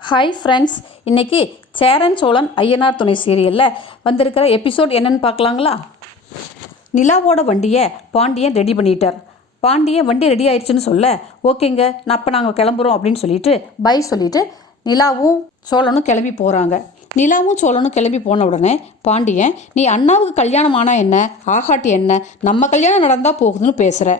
Hi friends, இன்றைக்கி சேரன் சோழன் ஐயனார் துணை சீரியலில் வந்திருக்கிற எபிசோட் என்னென்னு பார்க்கலாங்களா? நிலாவோட வண்டியை பாண்டியன் ரெடி பண்ணிட்டார். பாண்டியன் வண்டி ரெடி ஆயிடுச்சுன்னு சொல்ல, ஓகேங்க அப்போ நாங்கள் கிளம்புறோம் அப்படின்னு சொல்லிட்டு பை சொல்லிவிட்டு நிலாவும் சோழனும் கிளம்பி போகிறாங்க. நிலாவும் சோழனும் கிளம்பி போன உடனே பாண்டியன், நீ அண்ணாவுக்கு கல்யாணம் ஆனால் என்ன, ஆகாட்டி என்ன, நம்ம கல்யாணம் நடந்தால் போகுதுன்னு பேசுகிற.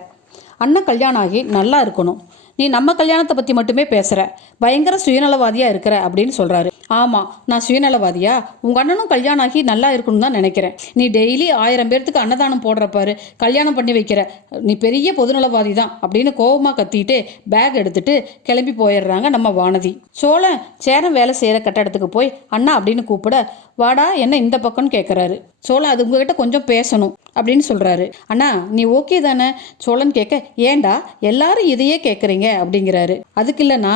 அண்ணன் கல்யாணம் ஆகி நல்லா இருக்கணும், நீ நம்ம கல்யாணத்தை பற்றி மட்டுமே பேசுகிற, பயங்கர சுயநலவாதியாக இருக்கிற அப்படின்னு சொல்கிறாரு. ஆமாம், நான் சுயநலவாதியா? உங்கள் அண்ணனும் கல்யாணம் ஆகி நல்லா இருக்கணும்னு தான் நினைக்கிறேன். நீ டெய்லி 1000 பேர்த்துக்கு அன்னதானம் போடுறப்பாரு, கல்யாணம் பண்ணி வைக்கிற, நீ பெரிய பொதுநலவாதி தான் அப்படின்னு கோபமாக கத்திட்டு பேக் எடுத்துட்டு கிளம்பி போயிடுறாங்க நம்ம வானதி. சோழன் சேரன் வேலை செய்கிற கட்டடத்துக்கு போய் அண்ணா அப்படின்னு கூப்பிட, வாடா என்ன இந்த பக்கம்னு கேட்குறாரு. சோழன் அது உங்ககிட்ட கொஞ்சம் பேசணும் அப்படின்னு சொல்கிறாரு. அண்ணா நீ ஓகே தானே? சோழன் கேட்க, ஏண்டா எல்லாரும் இதையே கேட்குறீங்க அப்படிங்கிறாரு. அதுக்கு இல்லைண்ணா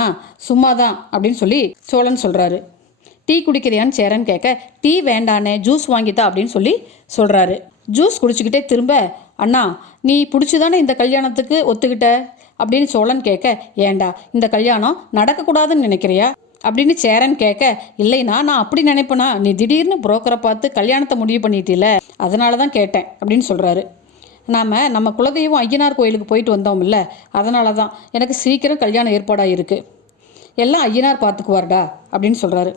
சும்மா தான் அப்படின்னு சொல்லி சோழன் சொல்கிறாரு. டீ குடிக்கிறியான்னு சேரன் கேட்க, டீ வேண்டானே ஜூஸ் வாங்கித்தா அப்படின்னு சொல்லி சொல்கிறாரு. ஜூஸ் குடிச்சிக்கிட்டே திரும்ப, அண்ணா நீ பிடிச்சிதானே இந்த கல்யாணத்துக்கு ஒத்துக்கிட்ட அப்படின்னு சோழன் கேட்க, ஏண்டா இந்த கல்யாணம் நடக்கக்கூடாதுன்னு நினைக்கிறியா அப்படின்னு சேரன் கேட்க, இல்லைனா நான் அப்படி நினைப்பேனா, நீ திடீர்னு புரோக்கரை பார்த்து கல்யாணத்தை முடிவு பண்ணிட்டில, அதனால தான் கேட்டேன் அப்படின்னு சொல்கிறாரு. நம்ம குலதெய்வம் ஐயனார் கோயிலுக்கு போயிட்டு வந்தோம்ல, அதனால தான் எனக்கு சீக்கிரம் கல்யாணம் ஏற்பாடாக இருக்குது, எல்லாம் ஐயனார் பார்த்துக்குவார்டா அப்படின்னு சொல்கிறாரு.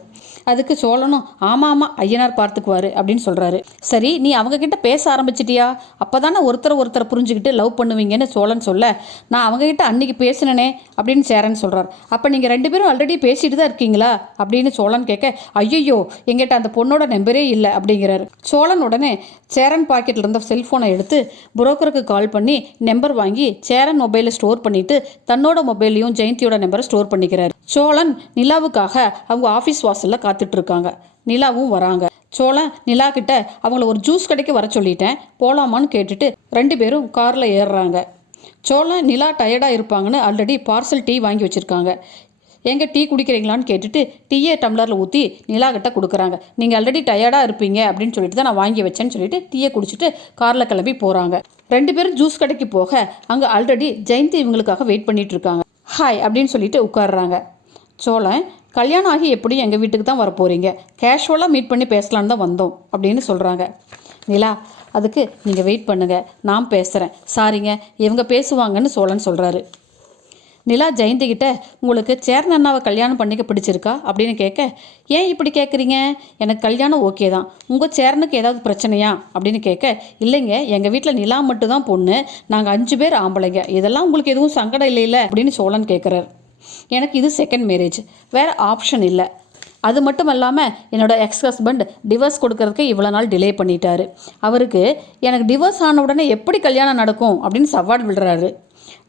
அதுக்கு சோழனும், ஆமாம் ஐயனார் பார்த்துக்குவார் அப்படின்னு சொல்கிறாரு. சரி நீ அவங்கக்கிட்ட பேச ஆரம்பிச்சிட்டியா? அப்போ தானே ஒருத்தரை புரிஞ்சுக்கிட்டு லவ் பண்ணுவீங்கன்னு சோழன் சொல்ல, நான் அவங்கக்கிட்ட அன்றைக்கி பேசினனே அப்படின்னு சேரன் சொல்கிறார். அப்போ நீங்கள் 2 பேரும் ஆல்ரெடி பேசிட்டு தான் இருக்கீங்களா அப்படின்னு சோழன் கேட்க, ஐயோ எங்கிட்ட அந்த பொண்ணோட நம்பரே இல்லை அப்படிங்கிறாரு. சோழன் உடனே சேரன் பாக்கெட்டில் இருந்த செல்ஃபோனை எடுத்து புரோக்கருக்கு கால் பண்ணி நம்பர் வாங்கி சேரன் மொபைலில் ஸ்டோர் பண்ணிவிட்டு தன்னோட மொபைல்லையும் ஜெயந்தியோட நம்பரை ஸ்டோர் பண்ணிக்கிறாரு. சோழன் நிலாவுக்காக அவங்க ஆஃபீஸ் வாசலில் காத்துட்டு இருக்காங்க. நிலாவும் வராங்க. சோழன் நிலா கிட்ட அவங்கள ஒரு ஜூஸ் கடைக்கு வர சொல்லிட்டேன், போகலாமான்னு கேட்டுட்டு 2 பேரும் காரில் ஏறுறாங்க. சோழன் நிலா டயர்டாக இருப்பாங்கன்னு ஆல்ரெடி பார்சல் டீ வாங்கி வச்சுருக்காங்க. எங்கே டீ குடிக்கிறீங்களான்னு கேட்டுட்டு டீயை டம்ளரில் ஊற்றி நிலா கிட்ட கொடுக்குறாங்க. நீங்கள் ஆல்ரெடி டயர்டாக இருப்பீங்க அப்படின்னு சொல்லிட்டு தான் நான் வாங்கி வச்சேன்னு சொல்லிட்டு டீயை குடிச்சிட்டு காரில் கிளம்பி போகிறாங்க. 2 பேரும் ஜூஸ் கடைக்கு போக அங்கே ஆல்ரெடி ஜெயந்தி இவங்களுக்காக வெயிட் பண்ணிட்டு இருக்காங்க. ஹாய் அப்படின்னு சொல்லிட்டு உட்காடுறாங்க. சோழன், கல்யாணம் ஆகி எப்படியும் எங்கள் வீட்டுக்கு தான் வரப்போகிறீங்க, கேஷுவலாக மீட் பண்ணி பேசலான்னு தான் வந்தோம் அப்படின்னு சொல்கிறாங்க. நிலா, அதுக்கு நீங்கள் வெயிட் பண்ணுங்கள், நான் பேசுகிறேன், சாரிங்க இவங்க பேசுவாங்கன்னு சோழன் சொல்கிறாரு. நிலா ஜெயந்திக்கிட்ட, உங்களுக்கு சேரன் அண்ணாவை கல்யாணம் பண்ணிக்க பிடிச்சிருக்கா அப்படின்னு கேட்க, ஏன் இப்படி கேட்குறீங்க, எனக்கு கல்யாணம் ஓகே தான், உங்கள் சேரனுக்கு ஏதாவது பிரச்சனையா அப்படின்னு கேட்க, இல்லைங்க எங்கள் வீட்டில் நிலா மட்டும் தான் பொண்ணு, நாங்கள் 5 பேர் ஆம்பளைங்க, இதெல்லாம் உங்களுக்கு எதுவும் சங்கடம் இல்லைல்ல அப்படின்னு சோழன் கேட்குறாரு. எனக்கு இது செகண்ட் மேரேஜ், வேறு ஆப்ஷன் இல்லை. அது மட்டும் இல்லாமல் என்னோடய எக்ஸ் ஹஸ்பண்ட் டிவோர்ஸ் கொடுக்கறதுக்கு இவ்வளோ நாள் டிலே பண்ணிட்டாரு. அவருக்கு எனக்கு டிவோர்ஸ் ஆன உடனே எப்படி கல்யாணம் நடக்கும் அப்படின்னு சவால் விடுறாரு.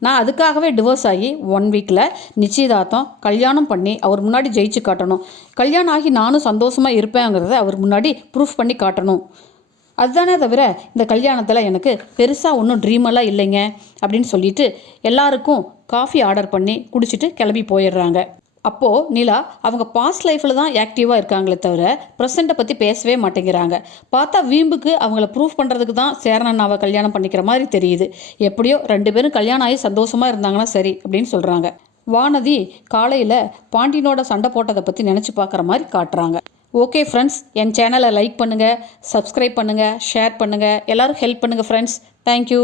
நான் அதுக்காகவே டிவோர்ஸ் ஆகி 1 வீக்கில் நிச்சயதார்த்தம் கல்யாணம் பண்ணி அவர் முன்னாடி ஜெயிச்சு காட்டணும், கல்யாணம் ஆகி நானும் சந்தோஷமாக இருப்பேங்கிறத அவர் முன்னாடி ப்ரூஃப் பண்ணி காட்டணும், அதுதானே தவிர இந்த கல்யாணத்தில் எனக்கு பெருசாக ஒன்றும் ட்ரீமெல்லாம் இல்லைங்க அப்படின்னு சொல்லிட்டு எல்லாருக்கும் காஃபி ஆர்டர் பண்ணி குடிச்சிட்டு கிளம்பி போயிடுறாங்க. அப்போது நிலா அவங்க பாஸ்ட் லைஃப்பில் தான் ஆக்டிவாக இருக்காங்களே தவிர ப்ரெசண்ட்டை பற்றி பேசவே மாட்டேங்கிறாங்க. பார்த்தா வீம்புக்கு அவங்கள ப்ரூஃப் பண்ணுறதுக்கு தான் சேரன் அண்ணாவை கல்யாணம் பண்ணிக்கிற மாதிரி தெரியுது. எப்படியோ 2 பேரும் கல்யாணம் ஆகி சந்தோஷமாக இருந்தாங்கன்னா சரி அப்படின்னு சொல்கிறாங்க. வானதி காலையில் பாண்டியனோட சண்டை போட்டதை பற்றி நினச்சி பார்க்குற மாதிரி காட்டுறாங்க. ஓகே ஃப்ரெண்ட்ஸ், என் சேனலை லைக் பண்ணுங்கள், சப்ஸ்கிரைப் பண்ணுங்கள், ஷேர் பண்ணுங்கள், எல்லோரும் ஹெல்ப் பண்ணுங்கள் ஃப்ரெண்ட்ஸ். தேங்க்யூ.